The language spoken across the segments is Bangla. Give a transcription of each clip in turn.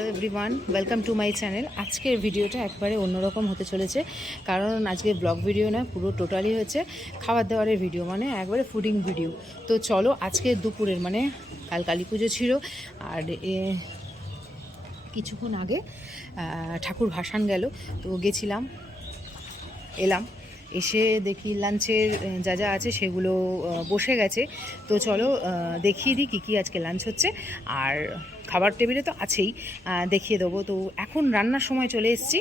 Hello everyone, welcome to my channel. আজকের ভিডিওটা একবারে অন্যরকম হতে চলেছে, কারণ আজকে ব্লগ ভিডিও না, পুরো টোটালি হচ্ছে খাবার দাবারের ভিডিও মানে একবারে ফুডিং ভিডিও। তো চলো, আজকে দুপুরের মানে কাল কালী পুজো ছিল, আর কিছুক্ষণ আগে ঠাকুর ভাসান গেল, তো গেছিলাম, এলাম। এসে দেখি লাঞ্চের যা যা আছে সেগুলো বসে গেছে। তো চলো দেখিয়ে দিই কী কী আজকে লাঞ্চ হচ্ছে। আর খাবার টেবিলে তো আছেই দেখিয়ে দেবো। তো এখন রান্নার সময় চলে এসেছি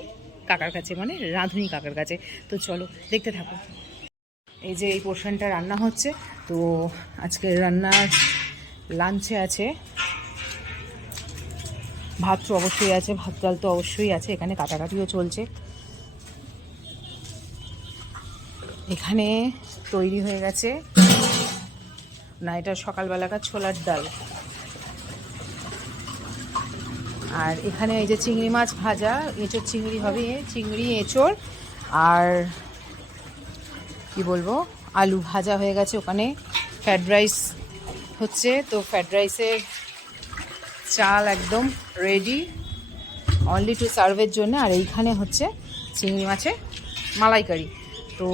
কাকার কাছে মানে রাঁধুনি কাকার কাছে। তো চলো, দেখতে থাকো। এই যে এই পোর্শনটা রান্না হচ্ছে, তো আজকে রান্নার লাঞ্চে আছে, ভাত তো অবশ্যই আছে, ভাত ডাল তো অবশ্যই আছে, এখানে কাটাকাটিও চলছে। এখানে তৈরি হয়ে গেছে না, এটা সকালবেলাকার ছোলার ডাল। আর এখানে এই যে চিংড়ি মাছ ভাজা, এঁচোড় চিংড়ি হবে, চিংড়ি, এঁচোড় আর কি বলব, আলু ভাজা হয়ে গেছে ওখানে। ফ্রায়েড রাইস হচ্ছে, তো ফ্রায়েড রাইসের চাল একদম রেডি অনলি টু সার্ভের জন্য। আর এইখানে হচ্ছে চিংড়ি মাছের মালাইকারি। তো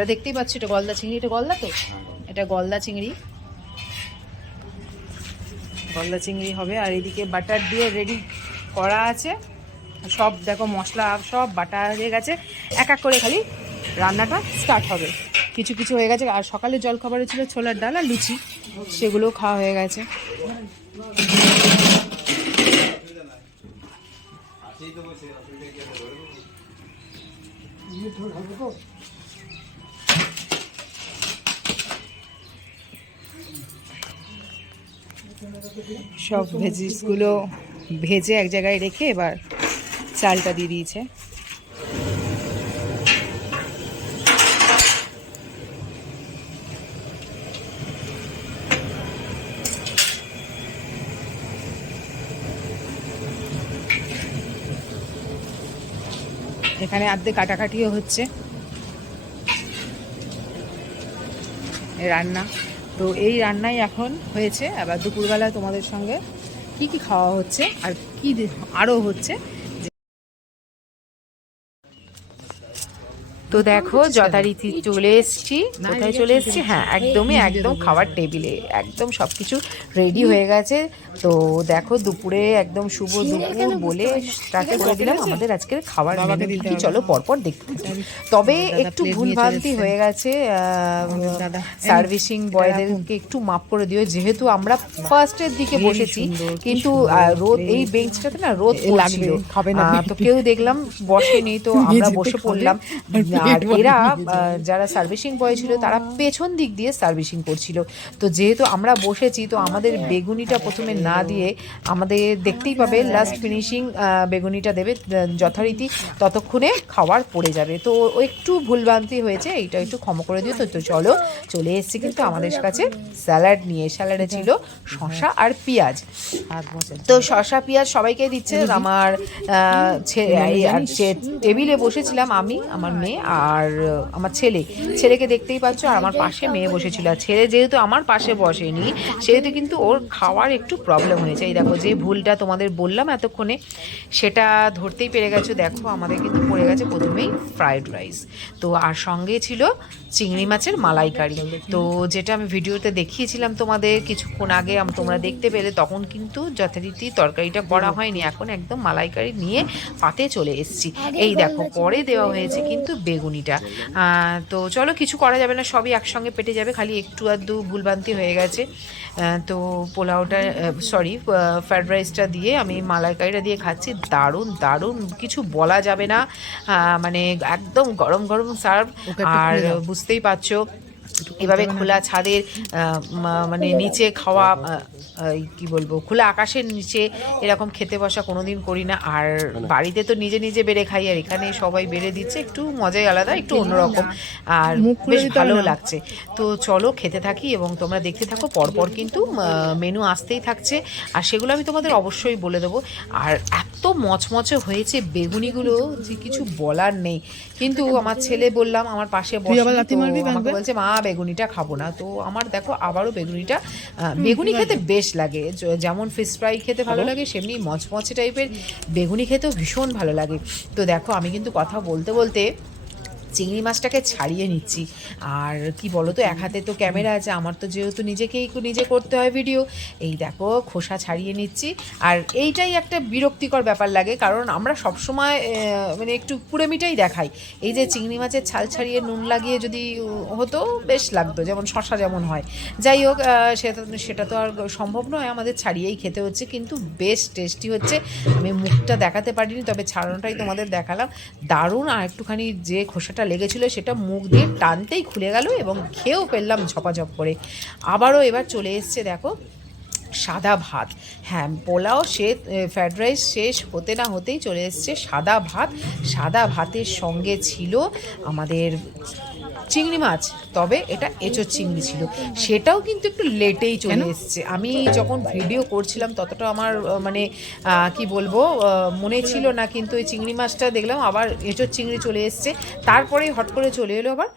এটা দেখতেই পাচ্ছি, এটা গলদা চিংড়ি, এটা গলদা তো? এটা গলদা চিংড়ি। গলদা চিংড়ি হবে, আর এদিকে বাটার দিয়ে রেডি করা আছে। সব দেখো মশলা, সব বাটা হয়ে গেছে। এক এক করে খালি রান্নাটা স্টার্ট হবে। কিছু কিছু হয়ে গেছে, আর সকালে জল খাবারে ছিল ছোলার ডাল আর লুচি, সেগুলো খাওয়া হয়ে গেছে। সব ভেজিসগুলো ভেজে এক জায়গায় রেখে এবার চালটা দিয়ে দিয়েছে। এখানে আর্ধেক কাটাকাটিও হচ্ছে। রান্না। তো এই রান্নাই এখন হয়েছে। আবার দুপুরবেলা তোমাদের সঙ্গে কি কি খাওয়া হচ্ছে আর কি আরও হচ্ছে তো দেখো যথারীতি চলে এসছি। কোথায় চলে এসছি? হ্যাঁ একদমই একদম খাবার টেবিলে। একদম সব কিছু রেডি হয়ে গেছে। তো দেখো দুপুরে একদম শুভ দুপুর বলে স্টার্ট করে দিলাম আমাদের আজকের খাবার মেনু চলো পরপর দেখতে তবে একটু ভুলভ্রান্তি হয়ে গেছে সার্ভিসিং বয়দেরকে একটু মাপ করে দিও। যেহেতু আমরা ফার্স্টের দিকে বসেছি কিন্তু আহ, রোদ এই বেঞ্চটাতে না রোদ লাগবে তো কেউ দেখলাম বসেনি তো আমরা বসে পড়লাম। আর এরা যারা সার্ভিসিং বয় ছিল তারা পেছন দিক দিয়ে সার্ভিসিং করছিল। তো যেহেতু আমরা বসেছি তো আমাদের বেগুনিটা প্রথমে না দিয়ে আমাদের দেখতেই পাবে লাস্ট ফিনিশিং বেগুনিটা দেবে যথারীতি ততক্ষণে খাবার পড়ে যাবে। তো একটু ভুলভ্রান্তি হয়েছে এইটা একটু ক্ষমা করে দিও। তো তো চলো চলে এসেছি কিন্তু আমাদের কাছে স্যালাড নিয়ে। স্যালাডে ছিল শশা আর পেঁয়াজ। তো শশা পেঁয়াজ সবাইকে দিচ্ছে। আমার টেবিলে বসেছিলাম আমি আমার মেয়ে আর আমার ছেলে। ছেলেকে দেখতেই পাচ্ছ, আর আমার পাশে মেয়ে বসেছিল। আর ছেলে যেহেতু আমার পাশে বসেনি, সেহেতু কিন্তু ওর খাওয়ার একটু প্রবলেম হয়েছে। এই দেখো, যে ভুলটা তোমাদের বললাম এতক্ষণে, সেটা ধরতেই পেরে গেছো। দেখো, আমাদের কিন্তু পড়ে গেছে প্রথমেই ফ্রায়েড রাইস তো আর সঙ্গে ছিল চিংড়ি মাছের মালাইকারি। তো যেটা আমি ভিডিওতে দেখিয়েছিলাম তোমাদের, কিছুক্ষণ আগে তোমরা দেখতে পেলে, তখন কিন্তু যথারীতি তরকারিটা করা হয়নি। এখন একদম মালাইকারি নিয়ে পাতে চলে এসেছি। এই দেখো, পরে দেওয়া হয়েছে কিন্তু বেগুনিটা। তো চলো কিছু করা যাবে না সবই একসঙ্গে পেটে যাবে খালি একটু আধটু ভুলবান্তি হয়ে গেছে। তো পোলাওটা সরি ফ্রায়েড রাইসটা দিয়ে আমি মালাইকারিটা দিয়ে খাচ্ছি দারুণ দারুণ কিছু বলা যাবে না। মানে একদম গরম গরম সার্ভ আর বুঝতেই পারছ। এভাবে খোলা ছাদের মানে নিচে খাওয়া কি বলব খোলা আকাশের নিচে এরকম খেতে বসা কোনোদিন করি না। আর বাড়িতে তো নিজে নিজে বেড়ে খাই আর এখানে সবাই বেড়ে দিচ্ছে একটু মজাই আলাদা একটু অন্যরকম। আর বেশ ভালো লাগছে। তো চলো খেতে থাকি এবং তোমরা দেখতে থাকো পরপর কিন্তু মেনু আসতেই থাকছে। আর সেগুলো আমি তোমাদের অবশ্যই বলে দেবো। আর এত মচমচে হয়েছে বেগুনিগুলো যে কিছু বলার নেই। কিন্তু আমার ছেলে বললাম আমার পাশে বসে আমাকে বলছে মা বেগুনিটা খাব না। তো আমার দেখো আবারও বেগুনিটা বেগুনি খেতে বেশ লাগে। যেমন ফিশ ফ্রাই খেতে ভালো লাগে সেমনি মচমচে টাইপের বেগুনি খেতেও ভীষণ ভালো লাগে। তো দেখো আমি কিন্তু কথা বলতে বলতে চিংড়ি মাছটাকে ছাড়িয়ে নিচ্ছি। আর কি বলো তো এক হাতে তো ক্যামেরা আছে, আমার তো যেহেতু নিজেকেই নিজে করতে হয় ভিডিও, এই দেখো খোসা ছাড়িয়ে নিচ্ছি। আর এইটাই একটা বিরক্তিকর ব্যাপার লাগে, কারণ আমরা সবসময় মানে একটু কুড়েমিটাই দেখাই। এই যে চিংড়ি মাছের ছাল ছাড়িয়ে নুন লাগিয়ে যদি হতো, বেশ লাগতো, যেমন শশা যেমন হয়। যাই হোক সেটা সেটা তো আর সম্ভব নয়, আমাদের ছাড়িয়েই খেতে হচ্ছে, কিন্তু বেশ টেস্টি হচ্ছে। আমি মুখটা দেখাতে পারিনি, তবে ছাড়ানোটাই তোমাদের দেখালাম। দারুণ, আর একটুখানি যে খোসাটা লেগেছিল, সেটা মুখ দিয়ে টানতেই খুলে গেল এবং খেয়েও ফেললাম ঝপাঝপ করে। আবারও এবার চলে এসছে দেখো, সাদা ভাত। হ্যাঁ পোলাও সে ফ্রায়েড রাইস শেষ হতে না হতেই চলে এসছে সাদা ভাত। সাদা ভাতের সঙ্গে ছিল আমাদের চিংড়ি মাছ তবে এটা এঁচোর চিংড়ি ছিল। সেটাও কিন্তু একটু লেটেই চলে এসছে। আমি যখন ভিডিও করছিলাম ততটা আমার মানে কি বলব মনে ছিল না কিন্তু ওই চিংড়ি মাছটা দেখলাম আবার এঁচোর চিংড়ি চলে এসছে। তারপরেই হট করে চলে এলো আবার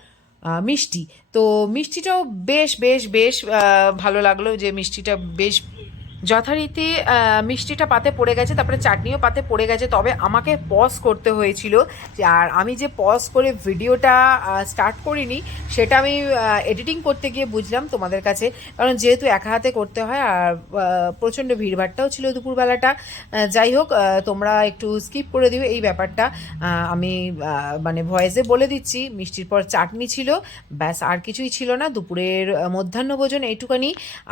মিষ্টি। তো মিষ্টিটাও বেশ বেশ বেশ ভালো লাগল যে মিষ্টিটা বেশ যথারীতি মিষ্টিটা পাতে পড়ে গেছে তারপরে চাটনিও পাতে পড়ে গেছে। তবে আমাকে পজ করতে হয়েছিল যে- আর আমি যে পজ করে ভিডিওটা স্টার্ট করিনি সেটা আমি এডিটিং করতে গিয়ে বুঝলাম তোমাদের কাছে। কারণ যেহেতু একা হাতে করতে হয় আর প্রচণ্ড ভিড়ভাড়টাও ছিল দুপুরবেলাটা যাই হোক তোমরা একটু স্কিপ করে দিও এই ব্যাপারটা। আমি মানে ভয়েসে বলে দিচ্ছি মিষ্টির পর চাটনি ছিল ব্যাস আর কিছুই ছিল না দুপুরের আহ, মধ্যাহ্নভোজন এইটুকানি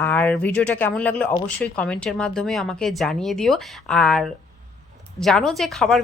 আর ভিডিওটা কেমন লাগল অবশ্যই কমেন্টের মাধ্যমে আমাকে জানিয়ে দিও। আর জানো যে খাবার